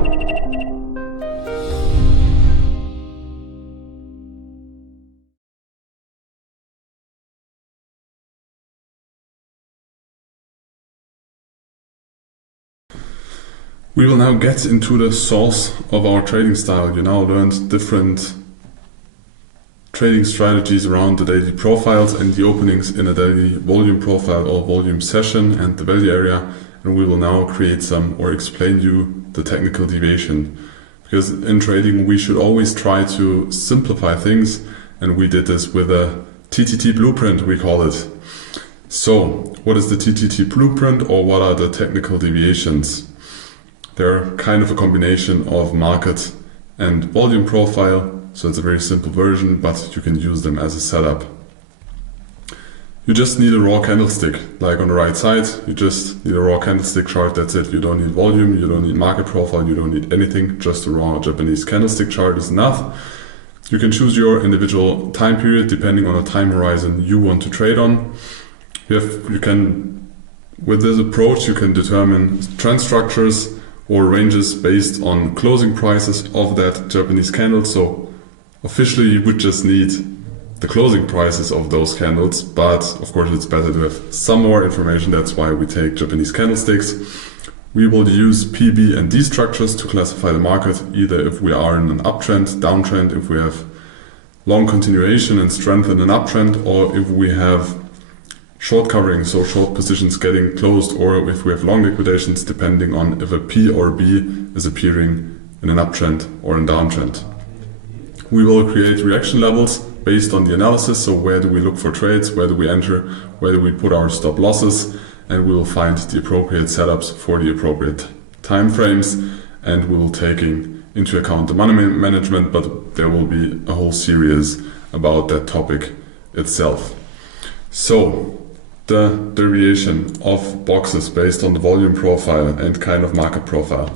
We will now get into the source of our trading style. You now learned different trading strategies around the daily profiles and the openings in a daily volume profile or volume session and the value area, and we will now create some or explain you the technical deviation. Because in trading we should always try to simplify things, and we did this with a TTT blueprint, we call it. So what is the TTT blueprint, or what are the technical deviations? They're kind of a combination of market and volume profile, so it's a very simple version, but you can use them as a setup. You just need a raw candlestick, like on the right side. You just need a raw candlestick chart, that's it. You don't need volume, you don't need market profile, you don't need anything, just a raw Japanese candlestick chart is enough. You can choose your individual time period depending on the time horizon you want to trade on. With this approach you can determine trend structures or ranges based on closing prices of that Japanese candle. So officially you would just need the closing prices of those candles, but of course it's better to have some more information. That's why we take Japanese candlesticks. We will use PB and D structures to classify the market, either if we are in an uptrend, downtrend, if we have long continuation and strength in an uptrend, or if we have short covering, so short positions getting closed, or if we have long liquidations, depending on if a P or B is appearing in an uptrend or in downtrend. We will create reaction levels based on the analysis, so where do we look for trades, where do we enter, where do we put our stop losses, and we will find the appropriate setups for the appropriate time frames, and we will take into account the money management, but there will be a whole series about that topic itself. So the derivation of boxes based on the volume profile and kind of market profile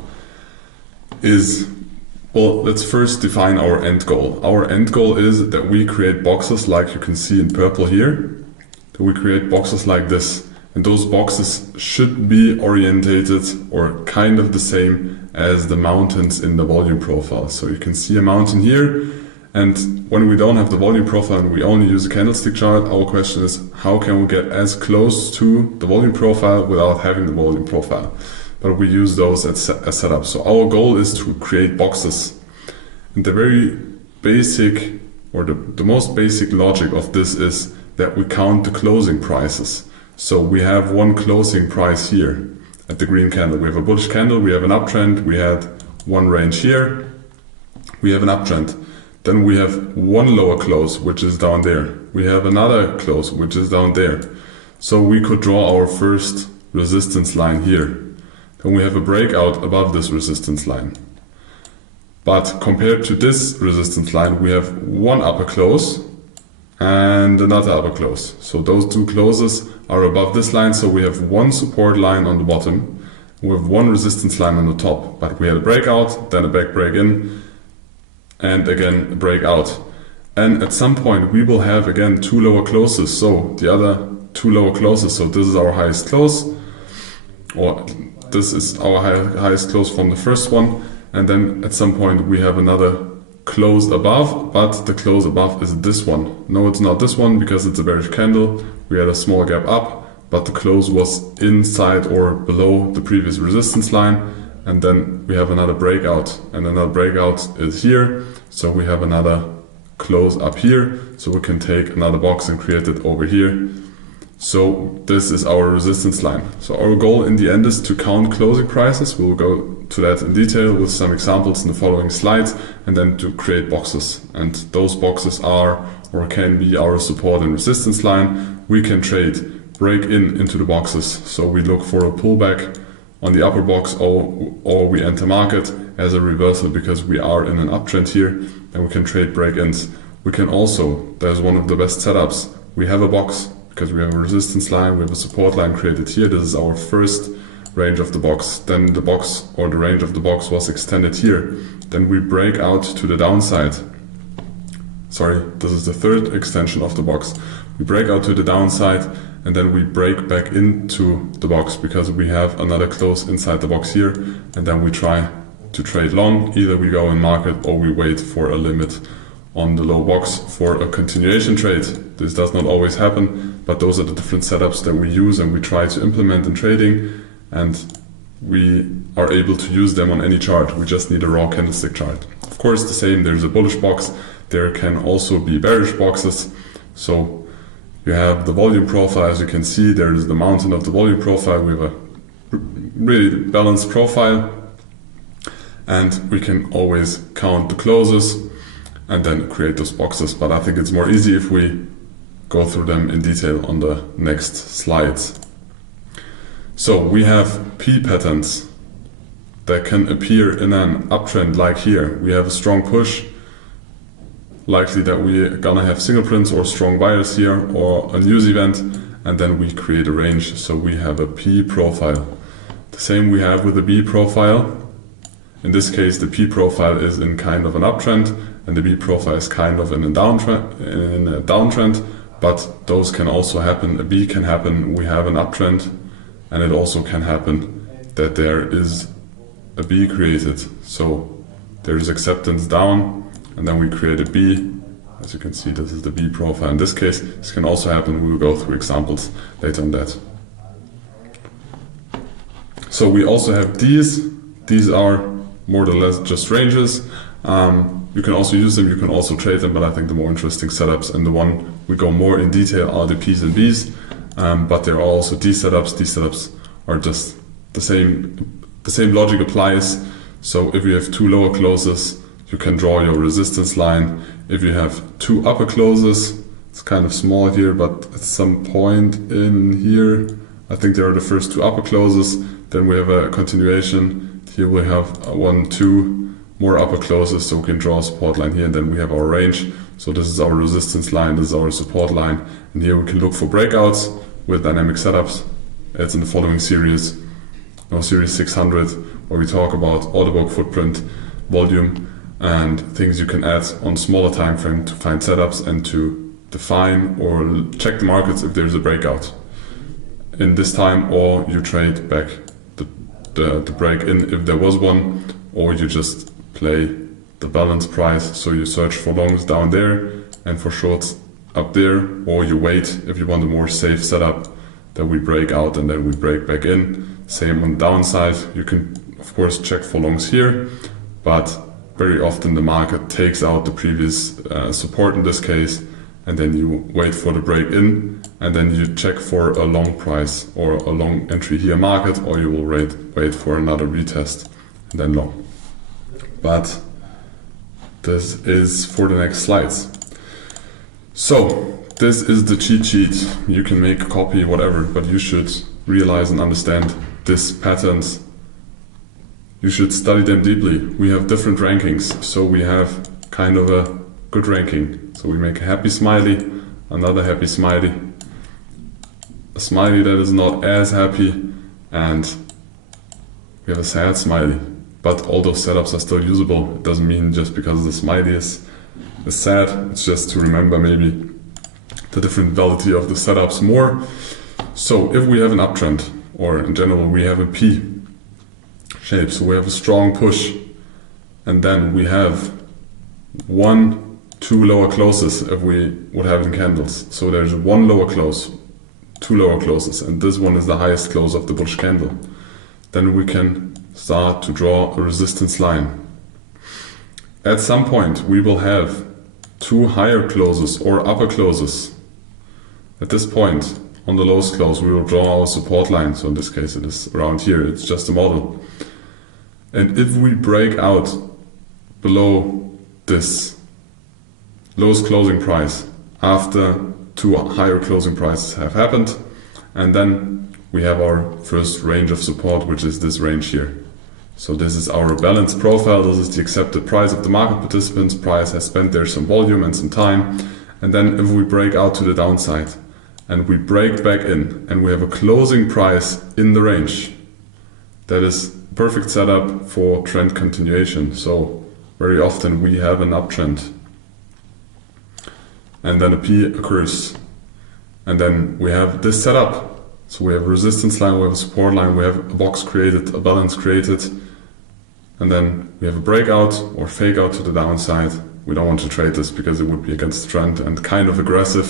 is, well, let's first define our end goal. Our end goal is that we create boxes like you can see in purple here. That we create boxes like this, and those boxes should be orientated or kind of the same as the mountains in the volume profile. So you can see a mountain here, and when we don't have the volume profile and we only use a candlestick chart, our question is how can we get as close to the volume profile without having the volume profile? But we use those as setups. So our goal is to create boxes. And the very basic, or the most basic logic of this is that we count the closing prices. So we have one closing price here at the green candle. We have a bullish candle, we have an uptrend, we had one range here, we have an uptrend. Then we have one lower close, which is down there. We have another close, which is down there. So we could draw our first resistance line here. Then we have a breakout above this resistance line. But compared to this resistance line, we have one upper close and another upper close. So those two closes are above this line. So we have one support line on the bottom. We have one resistance line on the top. But we had a breakout, then a back break in, and again a breakout. And at some point we will have again two lower closes, so the other two lower closes. So this is our highest close, or this is our highest close from the first one, and then at some point we have another close above, but the close above is this one. No, it's not this one because it's a bearish candle. We had a small gap up, but the close was inside or below the previous resistance line. And then we have another breakout, and another breakout is here. So we have another close up here. So we can take another box and create it over here. So this is our resistance line. So our goal in the end is to count closing prices. We'll go to that in detail with some examples in the following slides, and then to create boxes. And those boxes are or can be our support and resistance line. We can trade break into the boxes. So we look for a pullback on the upper box, or we enter market as a reversal because we are in an uptrend here, and we can trade break-ins. We can also, there's one of the best setups, we have a box because we have a resistance line, we have a support line created here. This is our first range of the box. Then the box or the range of the box was extended here. Then we break out to the downside. Sorry, this is the third extension of the box. We break out to the downside, and then we break back into the box because we have another close inside the box here, and then we try to trade long. Either we go in market or we wait for a limit on the low box for a continuation trade. This does not always happen, but those are the different setups that we use and we try to implement in trading, and we are able to use them on any chart. We just need a raw candlestick chart. Of course, the same, there's a bullish box. There can also be bearish boxes. So you have the volume profile. As you can see, there is the mountain of the volume profile. We have a really balanced profile, and we can always count the closes and then create those boxes. But I think it's more easy if we go through them in detail on the next slides. So we have P patterns that can appear in an uptrend like here. We have a strong push, likely that we're gonna have single prints or strong buyers here or a news event, and then we create a range. So we have a P profile. The same we have with the B profile. In this case, the P profile is in kind of an uptrend and the B profile is kind of in a downtrend, but those can also happen. A B can happen, we have an uptrend, and it also can happen that there is a B created. So there is acceptance down, and then we create a B. As you can see, this is the B profile. In this case, this can also happen. We will go through examples later on that. So we also have these. These are more or less just ranges. You can also use them, you can also trade them, but I think the more interesting setups and the one we go more in detail are the P's and B's. But there are also these setups. These setups are just the same logic applies. So if you have two lower closes, you can draw your resistance line. If you have two upper closes, it's kind of small here, but at some point in here, I think there are the first two upper closes. Then we have a continuation. Here we have one, two more upper closes, so we can draw a support line here, and then we have our range. So this is our resistance line, this is our support line, and here we can look for breakouts with dynamic setups. It's in the following series, series 600, where we talk about order book footprint, volume, and things you can add on smaller time frame to find setups and to define or check the markets if there's a breakout in this time, or you trade back the break in if there was one, or you just play the balance price. So you search for longs down there and for shorts up there, or you wait if you want a more safe setup that we break out and then we break back in. Same on the downside. You can of course check for longs here, but very often the market takes out the previous support in this case, and then you wait for the break in, and then you check for a long price or a long entry here market, or you will wait for another retest and then long. But this is for the next slides. So this is the cheat sheet. You can make a copy, whatever, but you should realize and understand these patterns. You should study them deeply. We have different rankings, so we have kind of a good ranking. So we make a happy smiley, another happy smiley, a smiley that is not as happy, and we have a sad smiley. But all those setups are still usable. It doesn't mean just because the smiley is sad. It's just to remember maybe the different validity of the setups more. So if we have an uptrend, or in general we have a P shape, so we have a strong push, and then we have one, two lower closes if we would have in candles. So there's one lower close, two lower closes, and this one is the highest close of the bullish candle. Then we can start to draw a resistance line. At some point we will have two higher closes or upper closes. At this point, on the lowest close, we will draw our support line. So in this case it is around here, it's just a model. And if we break out below this lowest closing price after two higher closing prices have happened, and then we have our first range of support, which is this range here. So this is our balanced profile. This is the accepted price of the market participants. Price has spent there some volume and some time. And then if we break out to the downside and we break back in and we have a closing price in the range, that is perfect setup for trend continuation. So very often we have an uptrend and then a P occurs, and then we have this setup. So we have a resistance line, we have a support line, we have a box created, a balance created, and then we have a breakout or fake out to the downside. We don't want to trade this because it would be against the trend and kind of aggressive.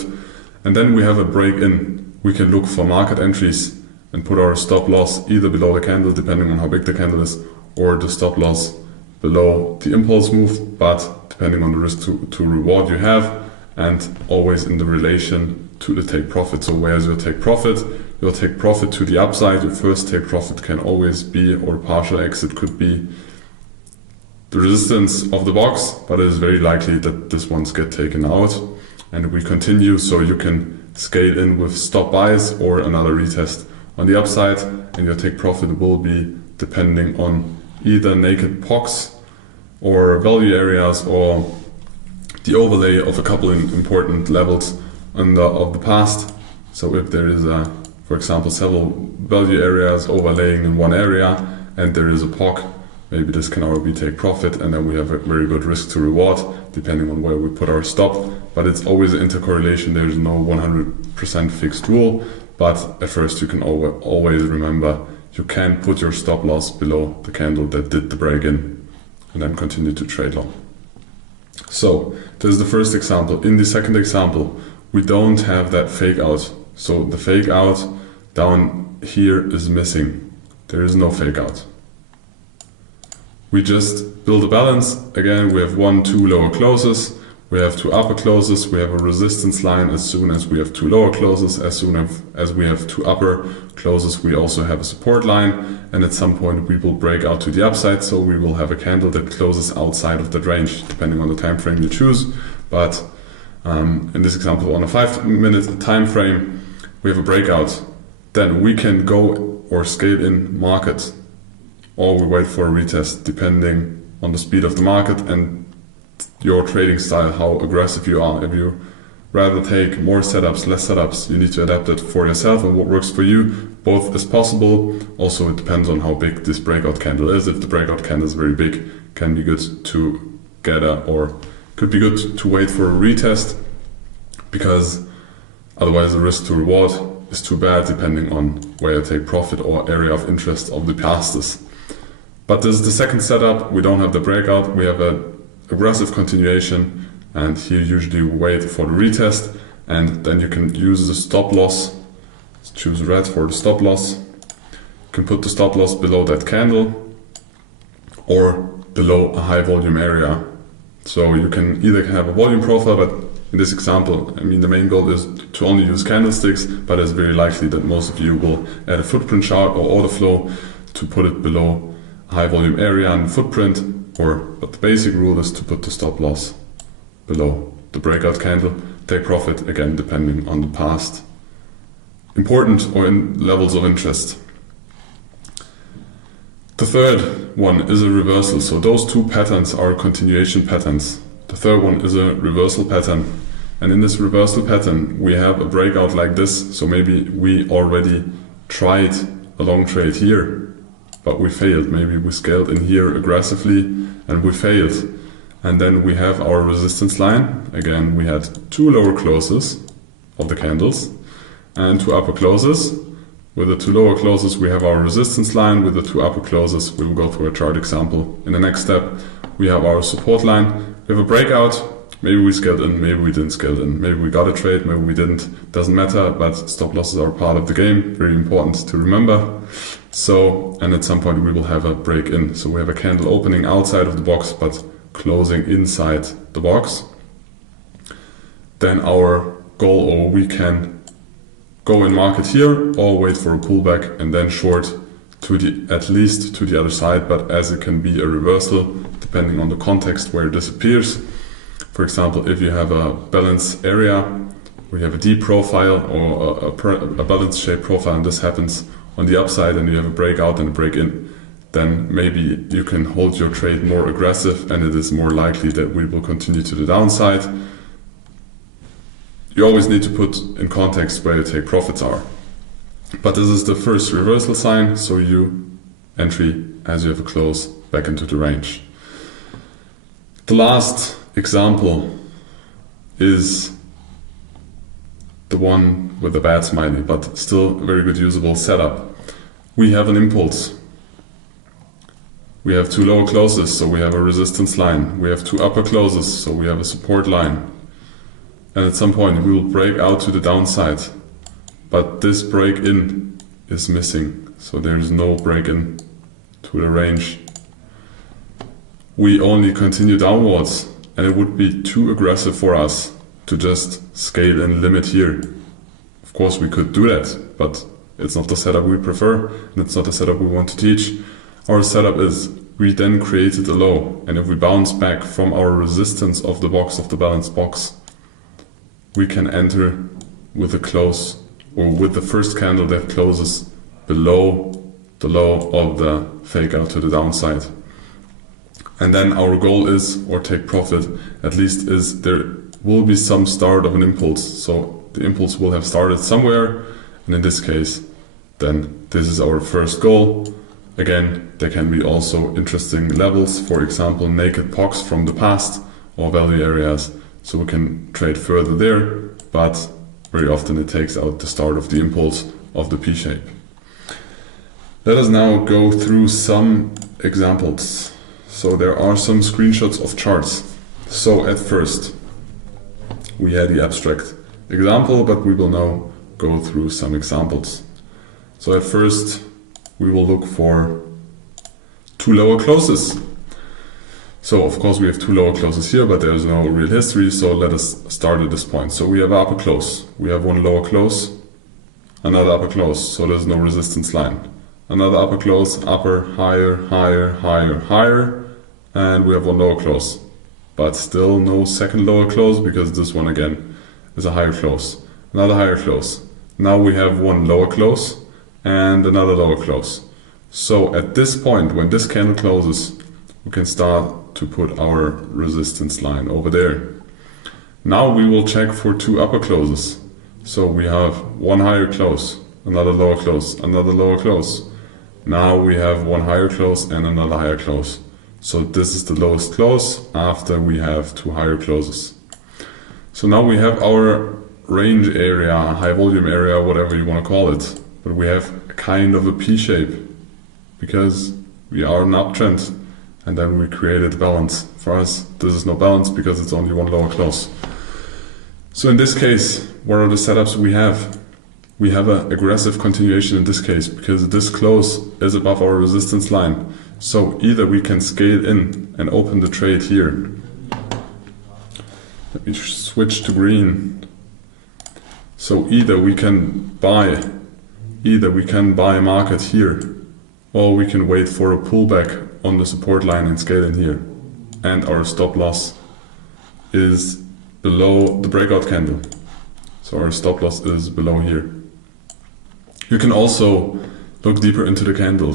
And then we have a break in. We can look for market entries and put our stop loss either below the candle, depending on how big the candle is, or the stop loss below the impulse move, but depending on the risk to reward you have, and always in the relation to the take profit. So where's your take profit? Your take profit to the upside. Your first take profit can always be, or partial exit could be, the resistance of the box, but it is very likely that this ones get taken out. And we continue, so you can scale in with stop buys or another retest on the upside, and your take profit will be depending on either naked POCs or value areas or the overlay of a couple of important levels of the past. So if there is for example, several value areas overlaying in one area and there is a POC, maybe this can already take profit, and then we have a very good risk to reward depending on where we put our stop. But it's always an intercorrelation. There's no 100% fixed rule, but at first you can always remember you can put your stop loss below the candle that did the break in and then continue to trade long. So this is the first example. In the second example, we don't have that fake out. So the fake out down here is missing. There is no fake out. We just build a balance. Again, we have 1, 2 lower closes. We have 2 upper closes. We have a resistance line as soon as we have 2 lower closes. As soon as we have 2 upper closes, we also have a support line. And at some point we will break out to the upside. So we will have a candle that closes outside of that range, depending on the time frame you choose. But in this example, on a 5-minute time frame, we have a breakout. Then we can go or scale in market, or we wait for a retest, depending on the speed of the market and your trading style, how aggressive you are. If you rather take more setups, less setups, you need to adapt it for yourself and what works for you. Both is possible. Also, it depends on how big this breakout candle is. If the breakout candle is very big, it can be good to get or could be good to wait for a retest, because otherwise the risk to reward is too bad, depending on where you take profit or area of interest of the past is. But this is the second setup. We don't have the breakout. We have an aggressive continuation, and here usually we wait for the retest, and then you can use the stop loss. Let's choose red for the stop loss. You can put the stop loss below that candle or below a high volume area. So you can either have a volume profile, but in this example, I mean, the main goal is to only use candlesticks, but it's very likely that most of you will add a footprint chart or order flow to put it below high volume area and footprint, but the basic rule is to put the stop loss below the breakout candle. Take profit, again, depending on the past important or in levels of interest. The third one is a reversal. So those 2 patterns are continuation patterns. The third one is a reversal pattern. And in this reversal pattern, we have a breakout like this. So maybe we already tried a long trade here, but we failed. Maybe we scaled in here aggressively and we failed. And then we have our resistance line. Again, we had 2 lower closes of the candles and 2 upper closes. With the 2 lower closes, we have our resistance line. With the 2 upper closes, we will go through a chart example. In the next step, we have our support line. We have a breakout. Maybe we scaled in, maybe we didn't scale in. Maybe we got a trade, maybe we didn't. Doesn't matter, but stop losses are part of the game. Very important to remember. So, and at some point we will have a break in. So we have a candle opening outside of the box, but closing inside the box. Then our goal, or we can go in market here or wait for a pullback and then short to at least to the other side, but as it can be a reversal depending on the context where it disappears. For example, if you have a balance area where you have a D profile or a balance shape profile, and this happens on the upside and you have a breakout and a break in, then maybe you can hold your trade more aggressive and it is more likely that we will continue to the downside. You always need to put in context where your take profits are. But this is the first reversal sign, so you entry as you have a close back into the range. The last example is the one with the bad smiley, but still a very good usable setup. We have an impulse. We have two lower closes, so we have a resistance line. We have two upper closes, so we have a support line. And at some point we will break out to the downside. But this break-in is missing, so there is no break-in to the range. We only continue downwards, and it would be too aggressive for us to just scale and limit here. Of course we could do that, but it's not the setup we prefer, and it's not the setup we want to teach. Our setup is we then created a low, and if we bounce back from our resistance of the box, of the balanced box, we can enter with a close, or with the first candle that closes below the low of the fake out to the downside. And then our goal is, or take profit at least, is there will be some start of an impulse. So the impulse will have started somewhere, and in this case, then this is our first goal. Again, there can be also interesting levels, for example, naked POCs from the past or value areas, so we can trade further there, but very often it takes out the start of the impulse of the P-shape. Let us now go through some examples. So there are some screenshots of charts. So at first, we had the abstract example, but we will now go through some examples. So at first, we will look for two lower closes. So of course we have two lower closes here, but there's no real history, so let us start at this point. So we have an upper close, we have one lower close, another upper close, so there's no resistance line. Another upper close, upper, higher, higher, higher, higher, and we have one lower close. But still no second lower close, because this one again is a higher close. Another higher close. Now we have one lower close, and another lower close. So at this point, when this candle closes, we can start to put our resistance line over there. Now we will check for two upper closes. So we have one higher close, another lower close, another lower close. Now we have one higher close and another higher close. So this is the lowest close after we have two higher closes. So now we have our range area, high volume area, whatever you want to call it. But we have kind of a P-shape because we are an uptrend, and then we created balance. For us, this is no balance because it's only one lower close. So in this case, what are the setups we have? We have an aggressive continuation in this case because this close is above our resistance line. So either we can scale in and open the trade here. Let me switch to green. So either we can buy market here, or we can wait for a pullback on the support line and scale in here. And our stop loss is below the breakout candle. So our stop loss is below here. You can also look deeper into the candle,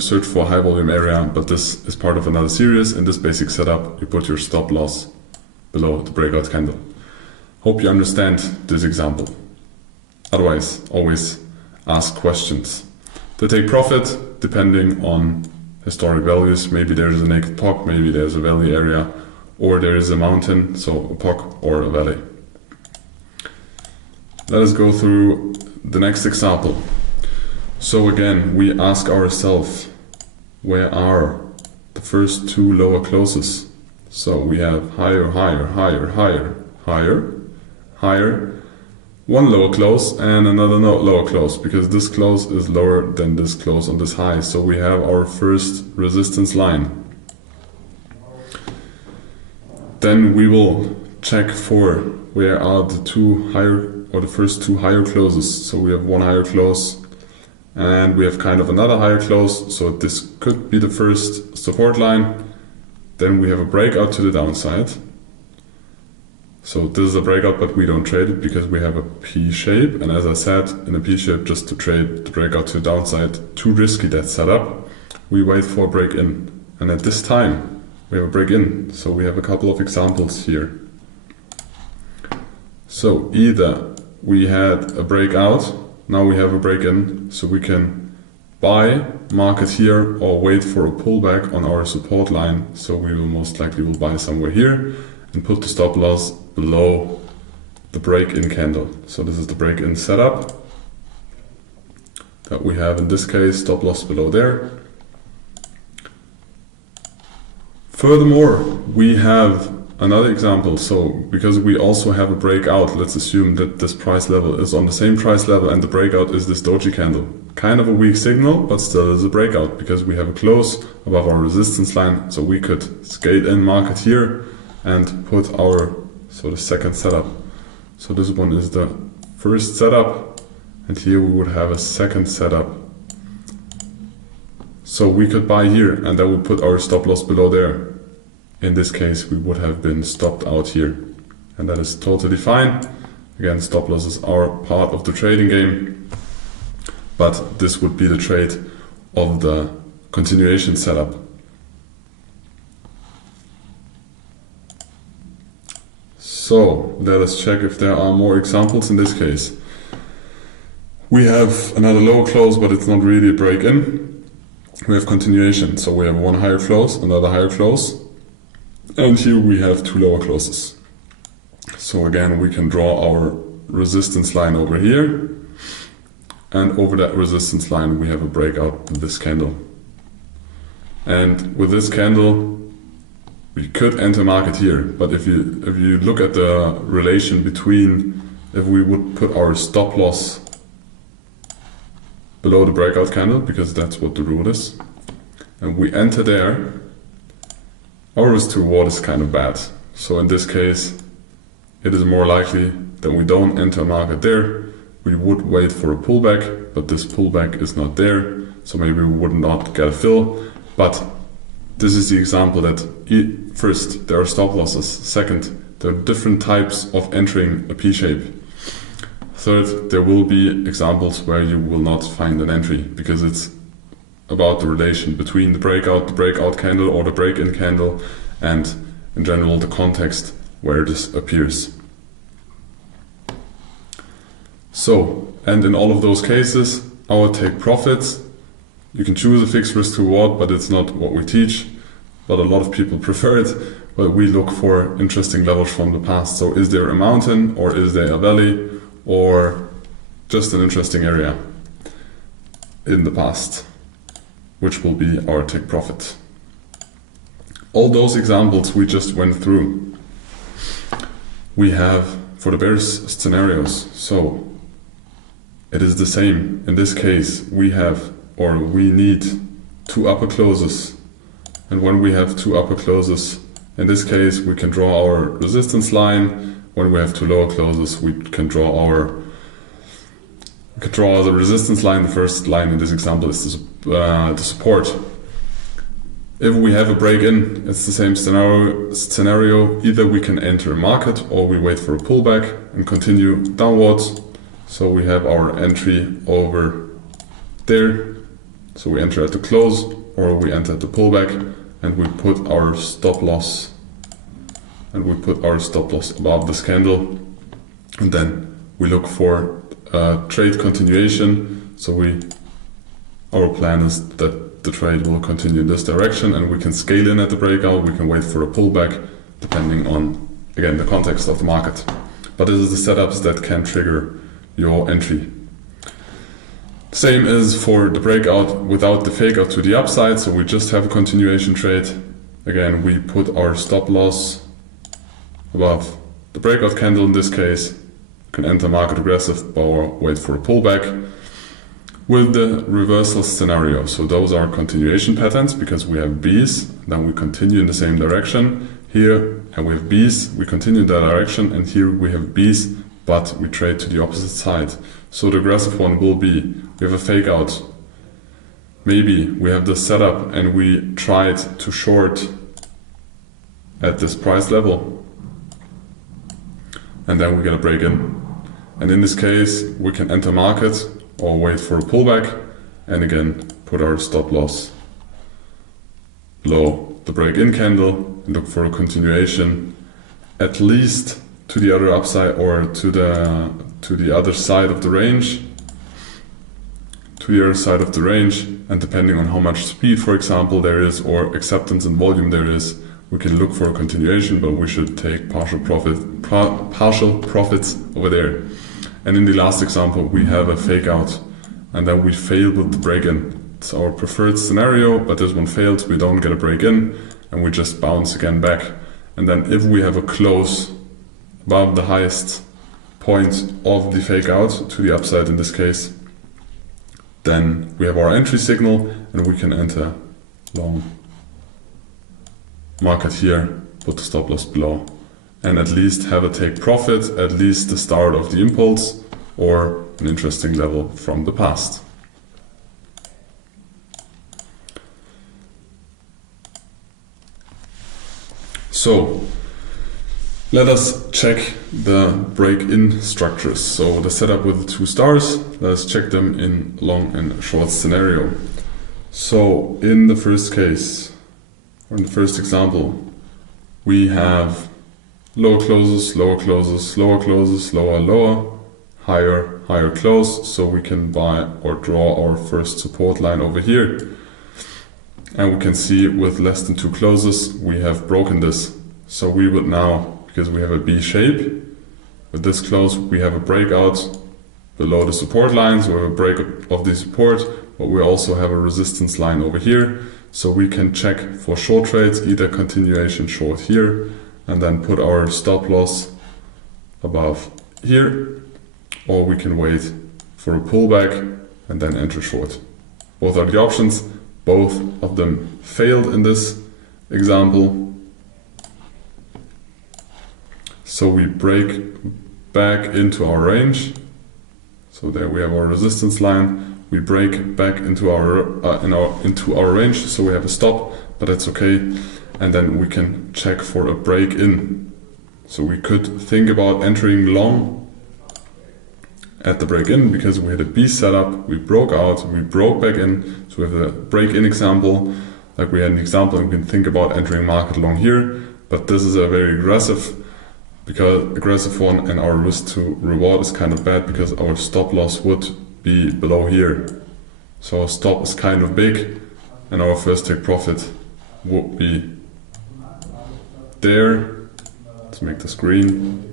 search for a high volume area, but this is part of another series. In this basic setup, you put your stop loss below the breakout candle. Hope you understand this example. Otherwise, always ask questions. To take profit, depending on historic values, maybe there's a naked POC, maybe there's a valley area, or there is a mountain, so a POC or a valley. Let us go through the next example. So again, we ask ourselves, where are the first two lower closes? So we have higher, higher, higher, higher, higher, higher, one lower close and another lower close, because this close is lower than this close on this high. So we have our first resistance line. Then we will check for where are the two higher, or the first two higher closes. So we have one higher close and we have kind of another higher close. So this could be the first support line. Then we have a breakout to the downside. So this is a breakout, but we don't trade it because we have a P shape. And as I said, in a P shape, just to trade the breakout to the downside, too risky that setup. We wait for a break in. And at this time, we have a break in. So we have a couple of examples here. So either we had a breakout, now we have a break in, so we can buy market here or wait for a pullback on our support line. So we will most likely buy somewhere here and put the stop loss below the break-in candle. So this is the break-in setup that we have in this case, stop loss below there. Furthermore, we have another example. So because we also have a breakout, let's assume that this price level is on the same price level and the breakout is this doji candle. Kind of a weak signal, but still is a breakout because we have a close above our resistance line. So we could scale in market here and put our the second setup. So this one is the first setup, and here we would have a second setup. So we could buy here and then we put our stop loss below there. In this case, we would have been stopped out here, and that is totally fine. Again, stop losses are part of the trading game, but this would be the trade of the continuation setup. So let us check if there are more examples in this case. We have another lower close, but it's not really a break-in. We have continuation, so we have one higher close, another higher close, and here we have two lower closes. So again, we can draw our resistance line over here, and over that resistance line we have a breakout with this candle. And with this candle we could enter market here, but if you look at the relation between, if we would put our stop loss below the breakout candle, because that's what the rule is, and we enter there, our risk to reward is kind of bad. So in this case, it is more likely that we don't enter market there. We would wait for a pullback, but this pullback is not there, so maybe we would not get a fill. But this is the example that first, there are stop losses. Second, there are different types of entering a P-shape. Third, there will be examples where you will not find an entry because it's about the relation between the breakout candle or the break-in candle, and in general the context where this appears. So, and in all of those cases, our take profits, you can choose a fixed risk to reward, but it's not what we teach, but a lot of people prefer it. But we look for interesting levels from the past. So is there a mountain, or is there a valley, or just an interesting area in the past, which will be our take profit. All those examples we just went through, we have for the bearish scenarios. So it is the same. In this case, we need two upper closes. And when we have two upper closes, in this case, we can draw our resistance line. When we have two lower closes, we can draw the resistance line. The first line in this example is the support. If we have a break-in, it's the same scenario. Either we can enter a market or we wait for a pullback and continue downwards. So we have our entry over there. So we enter at the close or we enter at the pullback, and we put our stop loss above this candle, and then we look for trade continuation. So our plan is that the trade will continue in this direction, and we can scale in at the breakout. We can wait for a pullback depending on, again, the context of the market. But this is the setups that can trigger your entry. Same is for the breakout without the fake out to the upside. So we just have a continuation trade. Again, we put our stop loss above the breakout candle in this case. We can enter market aggressive or wait for a pullback. With the reversal scenario, so those are continuation patterns because we have B's, then we continue in the same direction. Here, and we have B's, we continue in that direction, and here we have B's, but we trade to the opposite side. So the aggressive one will be, we have a fake out. Maybe we have this setup and we tried to short at this price level, and then we get a break in. And in this case, we can enter market or wait for a pullback, and again put our stop loss below the break-in candle and look for a continuation at least to the other upside or to the other side of the range, and depending on how much speed, for example, there is, or acceptance and volume there is, we can look for a continuation, but we should take partial profits over there. And in the last example, we have a fake out, and then we fail with the break-in. It's our preferred scenario, but this one fails, we don't get a break-in, and we just bounce again back. And then if we have a close above the highest point of the fake out to the upside in this case, then we have our entry signal and we can enter long market here, put the stop loss below, and at least have a take profit, at least the start of the impulse or an interesting level from the past. So let us check the break-in structures. So the setup with the 2 stars, let us check them in long and short scenario. So in the first case, or in the first example, we have lower closes, lower closes, lower closes, lower, lower, higher, higher close. So we can buy or draw our first support line over here. And we can see with less than 2 closes, we have broken this. So we would now, because we have a B shape, with this close, we have a breakout below the support lines, we have a break of the support, but we also have a resistance line over here. So we can check for short trades, either continuation short here, and then put our stop loss above here, or we can wait for a pullback and then enter short. Both are the options. Both of them failed in this example. So we break back into our range. So there we have our resistance line. We break back into our range. So we have a stop, but that's okay. And then we can check for a break in. So we could think about entering long at the break in, because we had a B setup, we broke out, we broke back in. So we have a break in example, like we had an example, and we can think about entering market long here. But this is a very aggressive one, and our risk to reward is kind of bad because our stop loss would be below here. So our stop is kind of big, and our first take profit would be there. Let's make this green.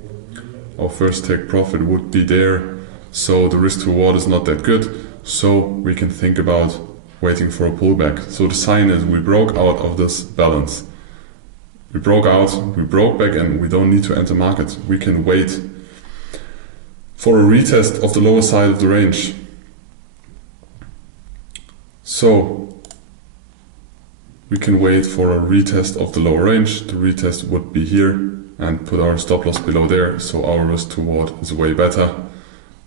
Our first take profit would be there. So the risk to reward is not that good. So we can think about waiting for a pullback. So the sign is we broke out of this balance. We broke out, we broke back in, we don't need to enter market. We can wait for a retest of the lower side of the range. So we can wait for a retest of the lower range. The retest would be here, and put our stop loss below there. So our risk to reward is way better.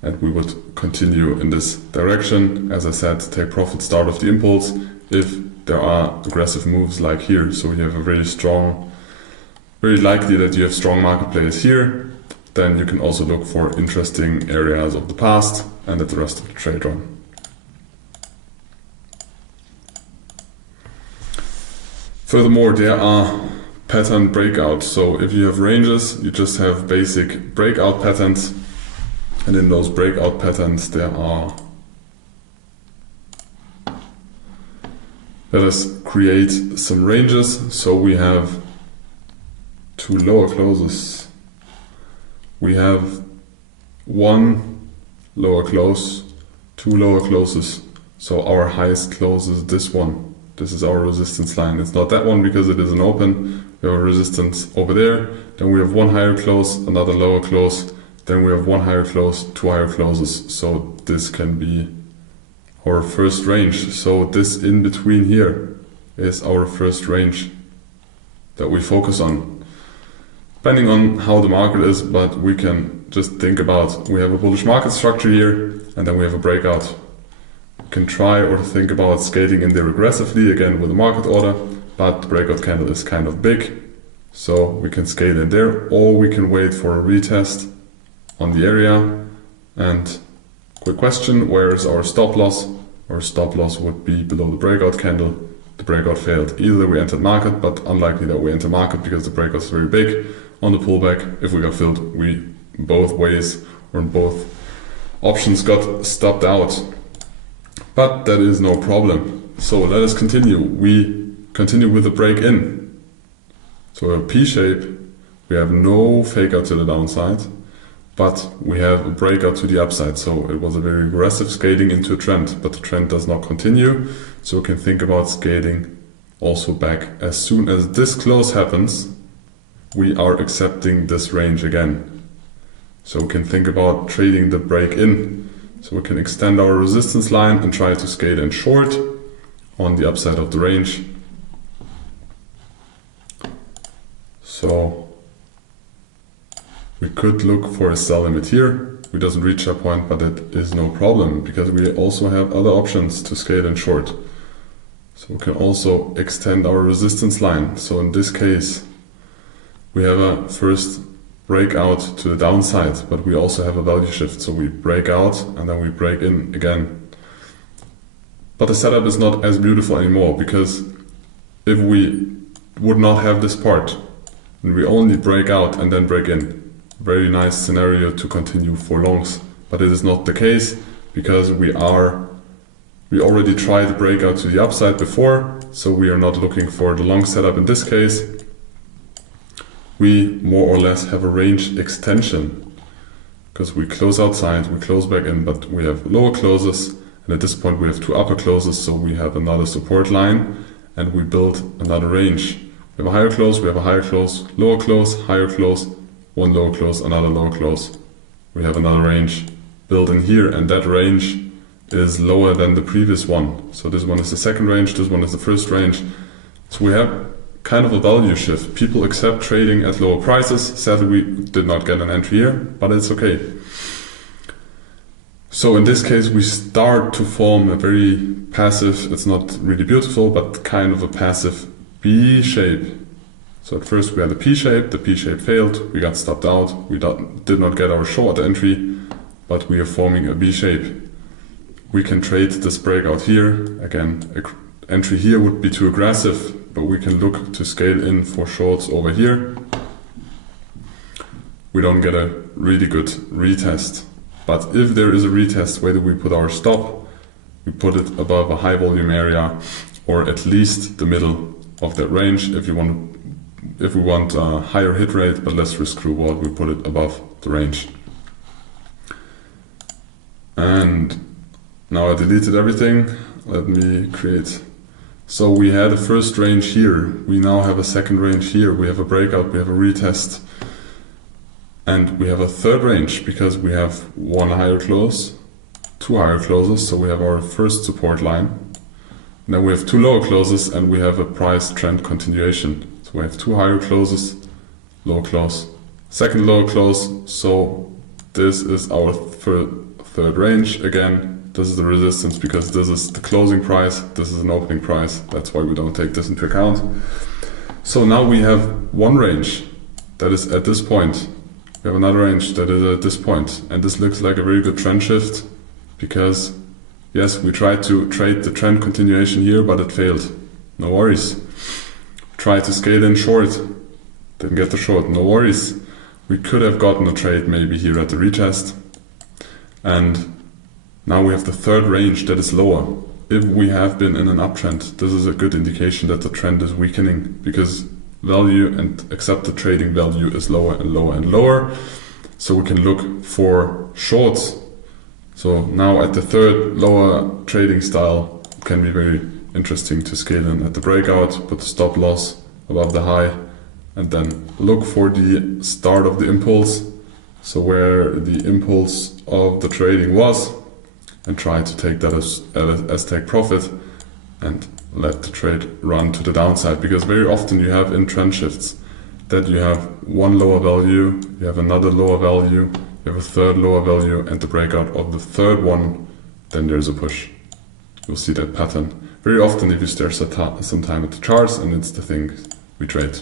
And we would continue in this direction. As I said, take profit start of the impulse if there are aggressive moves like here. So you have a very likely that you have strong market players here. Then you can also look for interesting areas of the past and at the rest of the trade run. Furthermore, there are pattern breakouts. So if you have ranges, you just have basic breakout patterns. And in those breakout patterns, there are, let us create some ranges. So we have 2 lower closes. We have 1 lower close, 2 lower closes. So our highest close is this one. This is our resistance line. It's not that one because it is an open. We have a resistance over there. Then we have 1 higher close, another lower close. Then we have 1 higher close, 2 higher closes. So this can be our first range. So this in between here is our first range that we focus on. Depending on how the market is, but we can just think about, we have a bullish market structure here, and then we have a breakout. We can try or think about scaling in there aggressively, again with a market order, but the breakout candle is kind of big. So we can scale in there, or we can wait for a retest on the area. And quick question, where is our stop loss? Our stop loss would be below the breakout candle. The breakout failed. Either we entered market, but unlikely that we enter market because the breakout is very big. On the pullback, if we got filled, we both ways or in both options got stopped out. But that is no problem. So let us continue. We continue with the break in. So a P shape, we have no fake out to the downside, but we have a breakout to the upside. So it was a very aggressive scaling into a trend, but the trend does not continue. So we can think about scaling also back. As soon as this close happens, we are accepting this range again. So we can think about trading the break in. So we can extend our resistance line and try to scale in short on the upside of the range. So we could look for a sell limit here. We doesn't reach that point, but it is no problem because we also have other options to scale in short. So we can also extend our resistance line. So in this case, we have a first breakout to the downside, but we also have a value shift. So we break out and then we break in again. But the setup is not as beautiful anymore because if we would not have this part and we only break out and then break in, very nice scenario to continue for longs. But it is not the case because we already tried the breakout to the upside before, so we are not looking for the long setup in this case. We more or less have a range extension because we close outside, we close back in, but we have lower closes, and at this point we have two upper closes, so we have another support line and we build another range. We have a higher close, we have a higher close, lower close, higher close, one lower close, another lower close. We have another range built in here, and that range is lower than the previous one. So this one is the second range, this one is the first range. So we have kind of a value shift. People accept trading at lower prices. Sadly, we did not get an entry here, but it's okay. So in this case, we start to form a very passive, it's not really beautiful, but kind of a passive B shape. So at first we had the P shape failed, we got stopped out, we did not get our short entry, but we are forming a B shape. We can trade this breakout here. Again, entry here would be too aggressive, but we can look to scale in for shorts over here. We don't get a really good retest. But if there is a retest, where do we put our stop? We put it above a high volume area, or at least the middle of that range. If we want a higher hit rate but less risk reward, we put it above the range. And now I deleted everything. Let me create. So we had a first range here. We now have a second range here. We have a breakout, we have a retest. And we have a third range because we have one higher close, two higher closes. So we have our first support line. And then we have two lower closes and we have a price trend continuation. So we have two higher closes, lower close, second lower close. So this is our third range. Again, this is the resistance because this is the closing price, this is an opening price. That's why we don't take this into account. So now we have one range that is at this point. We have another range that is at this point. And this looks like a very good trend shift because yes, we tried to trade the trend continuation here, but it failed. No worries. Tried to scale in short, didn't get the short, no worries. We could have gotten a trade maybe here at the retest. And now we have the third range that is lower. If we have been in an uptrend, this is a good indication that the trend is weakening because value and accepted trading value is lower and lower and lower. So we can look for shorts. So now at the third lower trading style, it can be very interesting to scale in at the breakout, put the stop loss above the high, and then look for the start of the impulse. So where the impulse of the trading was, and try to take that as take profit and let the trade run to the downside. Because very often you have in trend shifts that you have one lower value, you have another lower value, you have a third lower value, and the breakout of the third one, then there's a push. You'll see that pattern very often if you stare some time at the charts, and it's the thing we trade.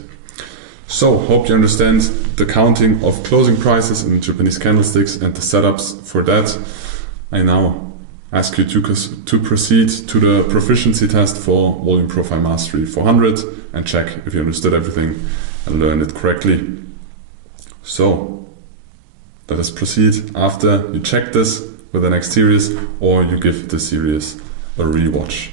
So, hope you understand the counting of closing prices in Japanese candlesticks and the setups for that. I now ask you to proceed to the proficiency test for Volume Profile Mastery 400 and check if you understood everything and learned it correctly. So, let us proceed after you check this with the next series, or you give this series a rewatch.